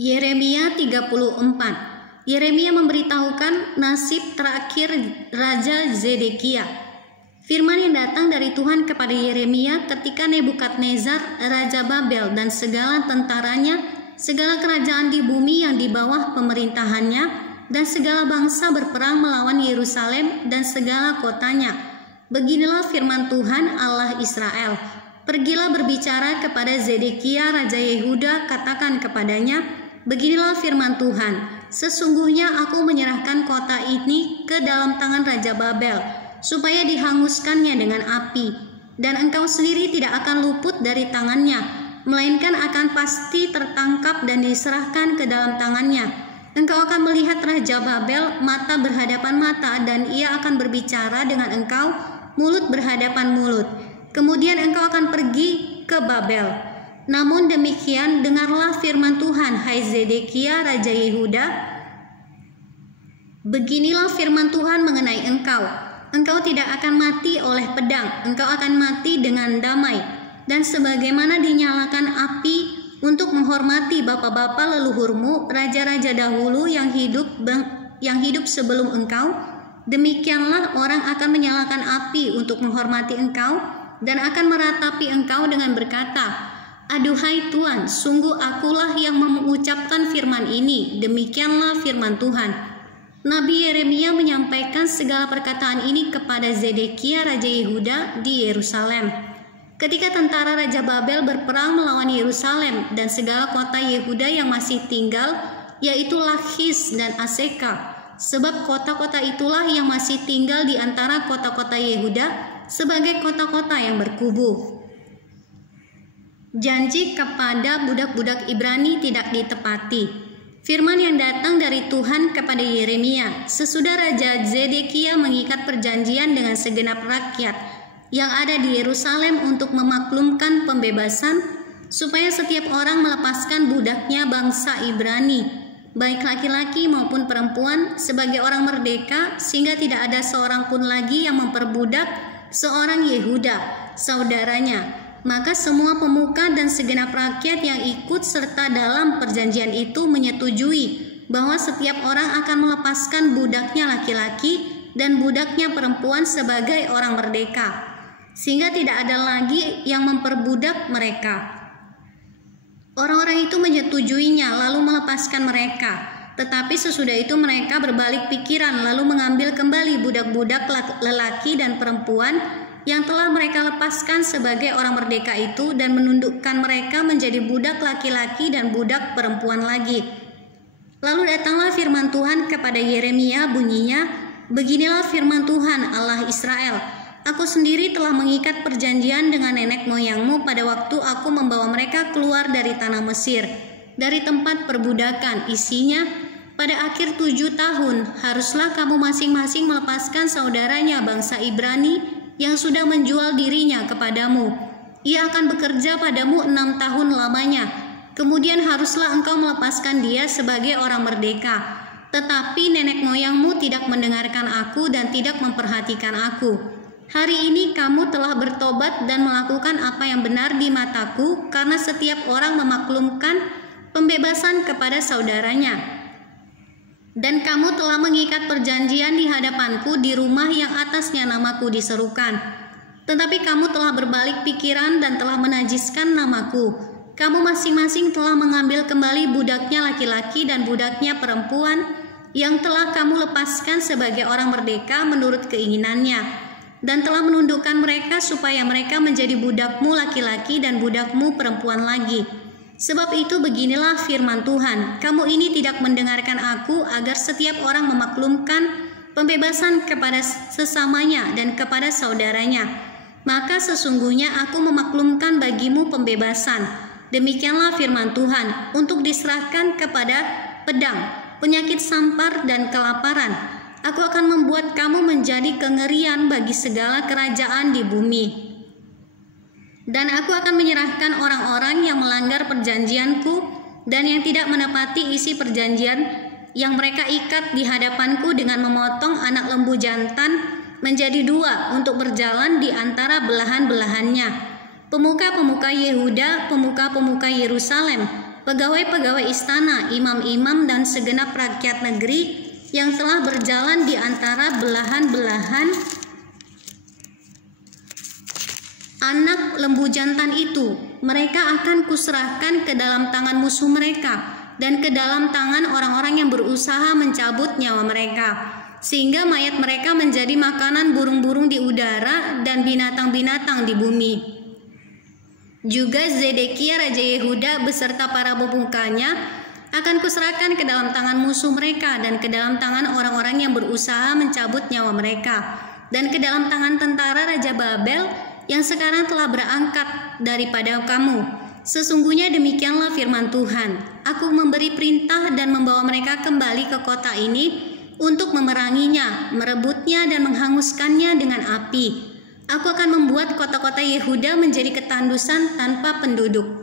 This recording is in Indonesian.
Yeremia 34. Yeremia memberitahukan nasib terakhir Raja Zedekia. Firman yang datang dari Tuhan kepada Yeremia ketika Nebukadnezar, Raja Babel dan segala tentaranya, segala kerajaan di bumi yang di bawah pemerintahannya, dan segala bangsa berperang melawan Yerusalem dan segala kotanya. Beginilah firman Tuhan Allah Israel. Pergilah berbicara kepada Zedekia Raja Yehuda, katakan kepadanya, beginilah firman Tuhan, sesungguhnya aku menyerahkan kota ini ke dalam tangan Raja Babel, supaya dihanguskannya dengan api, dan engkau sendiri tidak akan luput dari tangannya, melainkan akan pasti tertangkap dan diserahkan ke dalam tangannya. Engkau akan melihat Raja Babel mata berhadapan mata, dan ia akan berbicara dengan engkau mulut berhadapan mulut. Kemudian engkau akan pergi ke Babel. Namun demikian, dengarlah firman Tuhan, hai Zedekia Raja Yehuda. Beginilah firman Tuhan mengenai engkau. Engkau tidak akan mati oleh pedang, engkau akan mati dengan damai. Dan sebagaimana dinyalakan api untuk menghormati bapa-bapa leluhurmu, raja-raja dahulu yang hidup sebelum engkau, demikianlah orang akan menyalakan api untuk menghormati engkau, dan akan meratapi engkau dengan berkata, aduhai Tuhan, sungguh akulah yang mengucapkan firman ini, demikianlah firman Tuhan. Nabi Yeremia menyampaikan segala perkataan ini kepada Zedekia Raja Yehuda di Yerusalem. Ketika tentara Raja Babel berperang melawan Yerusalem dan segala kota Yehuda yang masih tinggal, yaitu Lakhis dan Aseka, sebab kota-kota itulah yang masih tinggal di antara kota-kota Yehuda sebagai kota-kota yang berkubu. Janji kepada budak-budak Ibrani tidak ditepati. Firman yang datang dari Tuhan kepada Yeremia sesudah Raja Zedekia mengikat perjanjian dengan segenap rakyat yang ada di Yerusalem untuk memaklumkan pembebasan, supaya setiap orang melepaskan budaknya bangsa Ibrani, baik laki-laki maupun perempuan, sebagai orang merdeka, sehingga tidak ada seorang pun lagi yang memperbudak seorang Yehuda, saudaranya. Maka semua pemuka dan segenap rakyat yang ikut serta dalam perjanjian itu menyetujui bahwa setiap orang akan melepaskan budaknya laki-laki dan budaknya perempuan sebagai orang merdeka, sehingga tidak ada lagi yang memperbudak mereka. Orang-orang itu menyetujuinya lalu melepaskan mereka. Tetapi sesudah itu mereka berbalik pikiran lalu mengambil kembali budak-budak lelaki dan perempuan yang telah mereka lepaskan sebagai orang merdeka itu, dan menundukkan mereka menjadi budak laki-laki dan budak perempuan lagi. Lalu datanglah firman Tuhan kepada Yeremia, bunyinya, beginilah firman Tuhan Allah Israel, aku sendiri telah mengikat perjanjian dengan nenek moyangmu pada waktu aku membawa mereka keluar dari tanah Mesir, dari tempat perbudakan. Isinya, pada akhir 7 tahun haruslah kamu masing-masing melepaskan saudaranya bangsa Ibrani yang sudah menjual dirinya kepadamu. Ia akan bekerja padamu 6 tahun lamanya. Kemudian haruslah engkau melepaskan dia sebagai orang merdeka. Tetapi nenek moyangmu tidak mendengarkan aku dan tidak memperhatikan aku. Hari ini kamu telah bertobat dan melakukan apa yang benar di mataku, karena setiap orang memaklumkan pembebasan kepada saudaranya. Dan kamu telah mengikat perjanjian di hadapanku di rumah yang atasnya namaku diserukan. Tetapi kamu telah berbalik pikiran dan telah menajiskan namaku. Kamu masing-masing telah mengambil kembali budaknya laki-laki dan budaknya perempuan yang telah kamu lepaskan sebagai orang merdeka menurut keinginannya, dan telah menundukkan mereka supaya mereka menjadi budakmu laki-laki dan budakmu perempuan lagi. Sebab itu beginilah firman Tuhan, kamu ini tidak mendengarkan aku agar setiap orang memaklumkan pembebasan kepada sesamanya dan kepada saudaranya. Maka sesungguhnya aku memaklumkan bagimu pembebasan. Demikianlah firman Tuhan, untuk diserahkan kepada pedang, penyakit sampar dan kelaparan. Aku akan membuat kamu menjadi kengerian bagi segala kerajaan di bumi. Dan aku akan menyerahkan orang-orang yang melanggar perjanjianku dan yang tidak menepati isi perjanjian yang mereka ikat di hadapanku dengan memotong anak lembu jantan menjadi 2 untuk berjalan di antara belahan-belahannya. Pemuka-pemuka Yehuda, pemuka-pemuka Yerusalem, pegawai-pegawai istana, imam-imam, dan segenap rakyat negeri yang telah berjalan di antara belahan-belahan anak lembu jantan itu. Mereka akan kuserahkan ke dalam tangan musuh mereka dan ke dalam tangan orang-orang yang berusaha mencabut nyawa mereka, sehingga mayat mereka menjadi makanan burung-burung di udara dan binatang-binatang di bumi. Juga Zedekia Raja Yehuda beserta para pemukanya akan kuserahkan ke dalam tangan musuh mereka dan ke dalam tangan orang-orang yang berusaha mencabut nyawa mereka dan ke dalam tangan tentara Raja Babel yang sekarang telah berangkat daripada kamu. Sesungguhnya demikianlah firman Tuhan, aku memberi perintah dan membawa mereka kembali ke kota ini untuk memeranginya, merebutnya dan menghanguskannya dengan api. Aku akan membuat kota-kota Yehuda menjadi ketandusan tanpa penduduk.